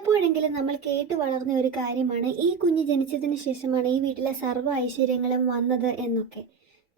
ചിലപ്പോഴെങ്കിലും നമ്മൾ കേട്ടു വളർന്ന ഒരു കാര്യമാണ് ഈ കുഞ്ഞ് ജനിച്ചതിന് ശേഷമാണ് ഈ വീട്ടിലെ സർവ്വ ഐശ്വര്യങ്ങളും വന്നത് എന്നൊക്കെ.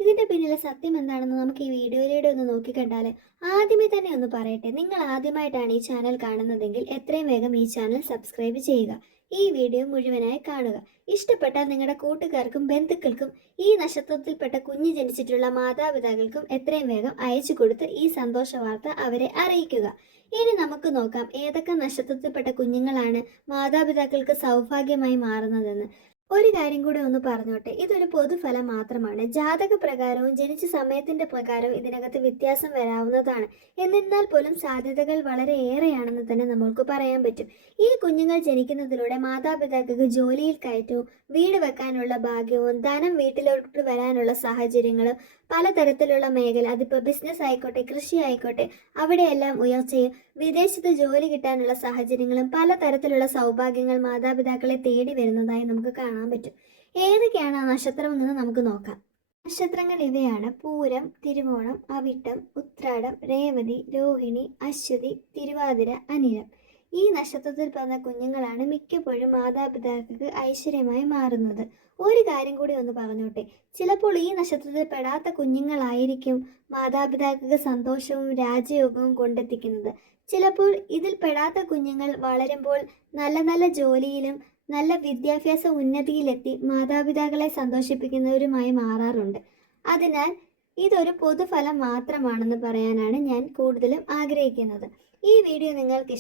ഇതിന്റെ പിന്നിലെ സത്യം എന്താണെന്ന് നമുക്ക് ഈ വീഡിയോയിലൂടെ ഒന്ന് നോക്കിക്കണ്ടാല്. ആദ്യമേ തന്നെ ഒന്ന് പറയട്ടെ, നിങ്ങൾ ആദ്യമായിട്ടാണ് ഈ ചാനൽ കാണുന്നതെങ്കിൽ എത്രയും വേഗം ഈ ചാനൽ സബ്സ്ക്രൈബ് ചെയ്യുക. ഈ വീഡിയോ മുഴുവനായി കാണുക. ഇഷ്ടപ്പെട്ടാൽ നിങ്ങളുടെ കൂട്ടുകാർക്കും ബന്ധുക്കൾക്കും ഈ നക്ഷത്രത്തിൽപ്പെട്ട കുഞ്ഞ് ജനിച്ചിട്ടുള്ള മാതാപിതാക്കൾക്കും എത്രയും വേഗം അയച്ചു കൊടുത്ത് ഈ സന്തോഷ വാർത്ത അവരെ അറിയിക്കുക. ഇനി നമുക്ക് നോക്കാം ഏതൊക്കെ നക്ഷത്രത്തിൽപ്പെട്ട കുഞ്ഞുങ്ങളാണ് മാതാപിതാക്കൾക്ക് സൗഭാഗ്യമായി മാറുന്നതെന്ന്. ഒരു കാര്യം കൂടെ ഒന്ന് പറഞ്ഞോട്ടെ, ഇതൊരു പൊതുഫലം മാത്രമാണ്. ജാതക പ്രകാരവും ജനിച്ച സമയത്തിന്റെ പ്രകാരവും ഇതിനകത്ത് വ്യത്യാസം വരാവുന്നതാണ്. എന്നിരുന്നാൽ പോലും സാധ്യതകൾ വളരെ ഏറെയാണെന്ന് തന്നെ നമ്മൾക്ക് പറയാൻ പറ്റും. ഈ കുഞ്ഞുങ്ങൾ ജനിക്കുന്നതിലൂടെ മാതാപിതാക്കൾക്ക് ജോലിയിൽ കയറ്റവും വീട് വെക്കാനുള്ള ഭാഗ്യവും ധനം വീട്ടിലോട്ട് വരാനുള്ള സാഹചര്യങ്ങളും പലതരത്തിലുള്ള മേഖല, അതിപ്പോൾ ബിസിനസ് ആയിക്കോട്ടെ, കൃഷി ആയിക്കോട്ടെ, അവിടെയെല്ലാം ഉയർച്ചയും വിദേശത്ത് ജോലി കിട്ടാനുള്ള സാഹചര്യങ്ങളും പലതരത്തിലുള്ള സൗഭാഗ്യങ്ങൾ മാതാപിതാക്കളെ തേടി വരുന്നതായി നമുക്ക് കാണാൻ പറ്റും. ഏതൊക്കെയാണ് ആ നക്ഷത്രമെന്ന് നമുക്ക് നോക്കാം. നക്ഷത്രങ്ങൾ ഇവയാണ്: പൂരം, തിരുവോണം, അവിട്ടം, ഉത്രാടം, രേവതി, രോഹിണി, അശ്വതി, തിരുവാതിര, അനിഴം. ഈ നക്ഷത്രത്തിൽ പറഞ്ഞ കുഞ്ഞുങ്ങളാണ് മിക്കപ്പോഴും മാതാപിതാക്കൾക്ക് ഐശ്വര്യമായി മാറുന്നത്. ഒരു കാര്യം കൂടി ഒന്ന് പറഞ്ഞോട്ടെ, ചിലപ്പോൾ ഈ നക്ഷത്രത്തിൽ പെടാത്ത കുഞ്ഞുങ്ങളായിരിക്കും മാതാപിതാക്കൾക്ക് സന്തോഷവും രാജയോഗവും കൊണ്ടെത്തിക്കുന്നത്. ചിലപ്പോൾ ഇതിൽ പെടാത്ത കുഞ്ഞുങ്ങൾ വളരുമ്പോൾ നല്ല നല്ല ജോലിയിലും നല്ല വിദ്യാഭ്യാസ ഉന്നതിയിലെത്തി മാതാപിതാക്കളെ സന്തോഷിപ്പിക്കുന്നവരുമായി മാറാറുണ്ട്. അതിനാൽ ഇതൊരു പൊതുഫലം മാത്രമാണെന്ന് പറയാനാണ് ഞാൻ കൂടുതലും ആഗ്രഹിക്കുന്നത്. ഈ വീഡിയോ നിങ്ങൾക്ക്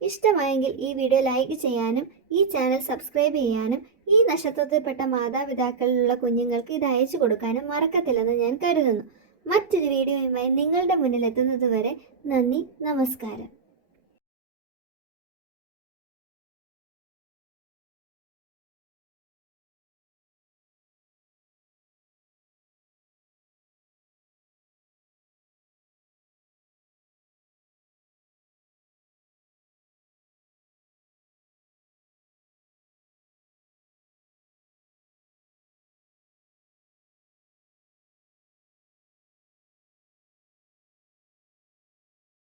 ഇഷ്ടമായെങ്കിൽ ഈ വീഡിയോ ലൈക്ക് ചെയ്യാനും ഈ ചാനൽ സബ്സ്ക്രൈബ് ചെയ്യാനും ഈ നക്ഷത്രത്തിൽപ്പെട്ട മാതാപിതാക്കളിലുള്ള കുഞ്ഞുങ്ങൾക്ക് ഇത് അയച്ചു കൊടുക്കാനും മറക്കത്തില്ലെന്ന് ഞാൻ കരുതുന്നു. മറ്റൊരു വീഡിയോയുമായി നിങ്ങളുടെ മുന്നിലെത്തുന്നത് വരെ നന്ദി, നമസ്കാരം.